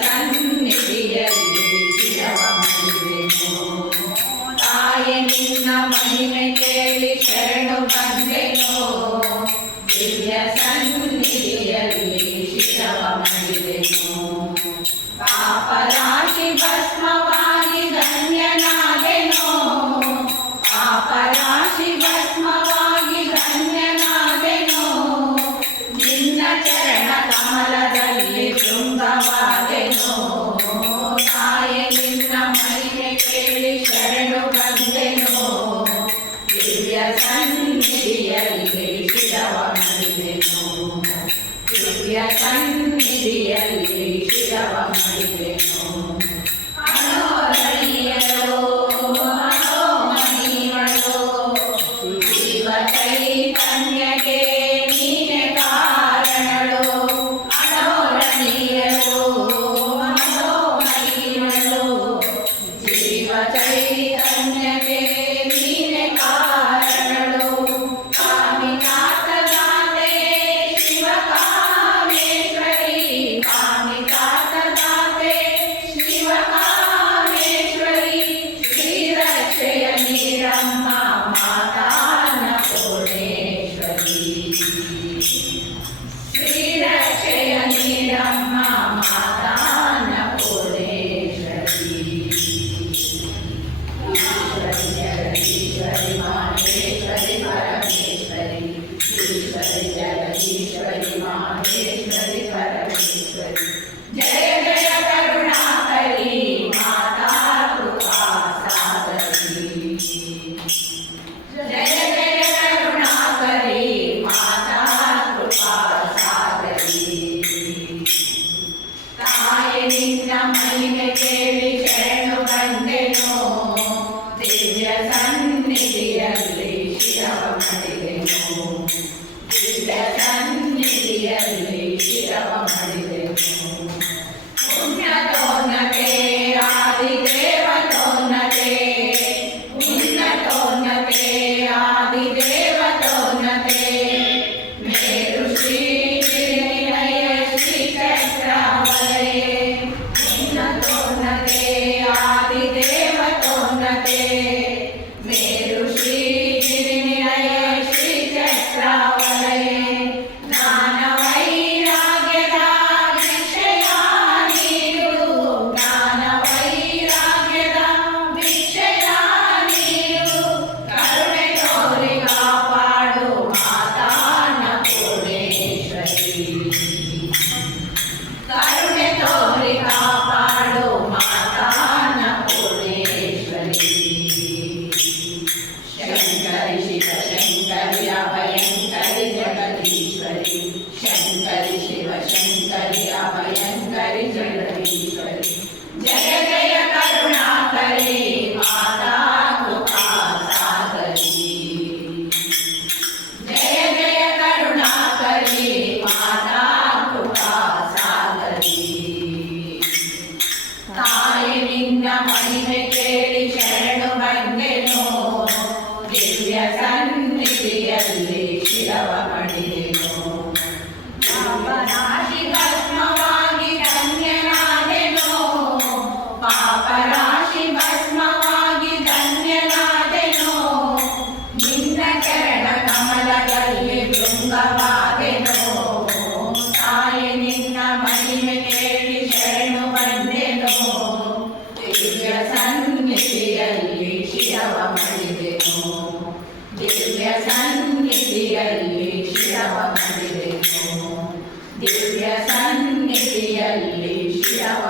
ಸನ್ನಿಧಿಯಲ್ಲಿ ಶಿರವ ಮುಗಿದೆನು. ತಾಯಿ ನಿನ್ನ ಮಹಿಮೆ ಕೇಳಿ ಶರಣು ಬಂದೆನು. ದಿವ್ಯ ಸನ್ನಿಧಿಯಲ್ಲಿ ಶಿರವ ಮುಗಿದೆನು. ಪಾಪರಾಶಿ ಭಸ್ಮವಾಗಿ ಧನ್ಯನಾದೆನು. ಪಾಪರಾಶಿ ಭಸ್ಮವಾಗಿ ಧನ್ಯನಾದೆನು. ನಿನ್ನ ಚರಣ ಕಮಲದಲ್ಲಿ ಶೃಂಗವಾದೆನು. ತಾಯಿ ನಿನ್ನ ಮಹಿಮೆ ಕೇಳಿ ಶರಣು ಬಂದೆನು. ದಿವ್ಯ ಸನ್ನಿಧಿಯಲ್ಲಿ ಶಿರವ ಮುಗಿದೆನು. ದಿವ್ಯ ಸನ್ನಿಧಿಯಲ್ಲಿ ಶಿರವ ಮುಗಿದೆನು. ಅಣೋರಣೀಯರು ಮನೋಮಣಿಗಳು ಜೀವ ಚೈತನ್ಯಕ್ಕೆ ನೀನೆ ಕಾರಣಗಳು. ಅಣೋರಣೀಯರು ಮನೋಮಣಿಗಳು ಜೀವ ಚೈತನ್ಯಕ್ಕೆ ನೀನೆ ಕಾರಣಗಳು. ಕಾಮಿನಾಥ ದಾತೆ ಶಿವ ಕಾಮೇಶ್ವರಿ. ಕಾಮಿನಾಥ ದಾತೆ ಶಿವ ಕಾಮೇಶ್ವರಿ. ಶ್ರೀರಕ್ಷೆಯ ನೀರಮ್ಮ ಮಾತಾ ಅನ್ನಪೂರ್ಣೇಶ್ವರಿ. ಶ್ರೀರಕ್ಷೆಯ ನೀರಮ್ಮ ಮಾತಾ ಅನ್ನಪೂರ್ಣೇಶ್ವರಿ. ಈಶ್ವರಿ ಜಗದೀಶ್ವರಿ ಮಾಹೇಶ್ವರಿ ಪರಮೇಶ್ವರಿ. ಈಶ್ವರಿ ಜಗದೀಶ್ವರಿ ಮಾಹೇಶ್ವರಿ ಪರಮೇಶ್ವರಿ. ಜಯ ಜಯ ಕರುಣಾಕರಿ ಮಾತಾ ಕೃಪಾ ಸಾಗರಿ. ಜಯ ಜಯ ಕರುಣಾಕರಿ ಮಾತಾ ಕೃಪಾ ಸಾಗರಿ. ತಾಯಿ ನಿನ್ನ ಮಹಿಮೆ ಕೇಳಿ ಶರಣು ಬಂದೆನು. ದಿವ್ಯ ಸನ್ನಿಧಿಯಲ್ಲಿ ಶಿರವ ಮುಗಿದೆನು. ದಿವ್ಯ ಸನ್ನಿಧಿಯಲ್ಲಿ ಶಿರವ ಮುಗಿದೆನು. ಉನ್ನತೋನ್ನತೆ ಆದಿದೇವತೋನ್ನತೆ. ಉನ್ನತೋನ್ನತೆ ಆದಿದೇವತೋನ್ನತೆ. ಮೇರು ಶ್ರೀ ಗಿರಿನಿಲಯ ಶ್ರೀ ಚಕ್ರವಲಯ. ಉನ್ನತೋನ್ನತೆ ಆದಿದೇವತೋನ್ನತೆ. ಮೇರು ಶ್ರೀ ಗಿರಿನಿಲಯ ಶ್ರೀ ಚಕ್ರವಲಯ. ಜ್ಞಾನ ವೈರಾಗ್ಯದ ಭಿಕ್ಷೆಯ ನೀಡು. ಜ್ಞಾನ ವೈರಾಗ್ಯದ ಭಿಕ್ಷೆಯ ನೀಡು. ಕರುಣೆ ತೋರಿ ಕಾಪಾಡು ಮಾತಾ ಅನ್ನಪೂರ್ಣೇಶ್ವರಿ. ಕರುಣೆ ತೋರಿ ಕಾಪಾಡು ಮಾತಾ ಅನ್ನಪೂರ್ಣೇಶ್ವರಿ. ಶಂಕರಿ ಶಿವ ಶಂಕರಿ ಅಭಯಂಕರಿ ಜಗದೀಶ್ವರಿ. ಶಂಕರಿ ಶಿವ ಶಂಕರಿ ಅಭಯಂಕರಿ ಜಗದೀಶ್ವರಿ. ಜಯ ಜಯ ಕರುಣಾಕರಿ ಮಾತಾ ಕೃಪಾ ಸಾಗರಿ. ಜಯ ಜಯ ಕರುಣಾಕರಿ ಮಾತಾ ಕೃಪಾ ಸಾಗರಿ. ತಾಯಿ ನಿನ್ನ ಮಹಿಮೆ ಕೇಳಿ ಶರಣು ಬಂದೆನು. ದಿವ್ಯ ಸನ್ನಿಧಿಯಲ್ಲಿ ಶಿರವ ಮುಗಿದೆನು. ಪಾಪರಾಶಿ ಭಸ್ಮವಾಗಿ ಧನ್ಯನಾದೆನು. ಪಾಪರಾಶಿ ಭಸ್ಮವಾಗಿ ಧನ್ಯನಾದೆನು. ನಿನ್ನ ಚರಣ ಕಮಲದಲ್ಲಿ ಭೃಂಗವಾದೆನು. ತಾಯಿ ನಿನ್ನ ಮಹಿಮೆ ಕೇಳಿ ಶರಣು ಬಂದೆನು. ದಿವ್ಯ ಸನ್ನಿಧಿಯಲ್ಲಿ ಶಿರವ ಮುಗಿದೆನು. ದಿವ್ಯ ಸನ್ನಿಧಿಯಲ್ಲಿ ಶಿರವ ಮುಗಿದೆನು. ದಿವ್ಯ ಸನ್ನಿಧಿಯಲ್ಲಿ ಶಿರವ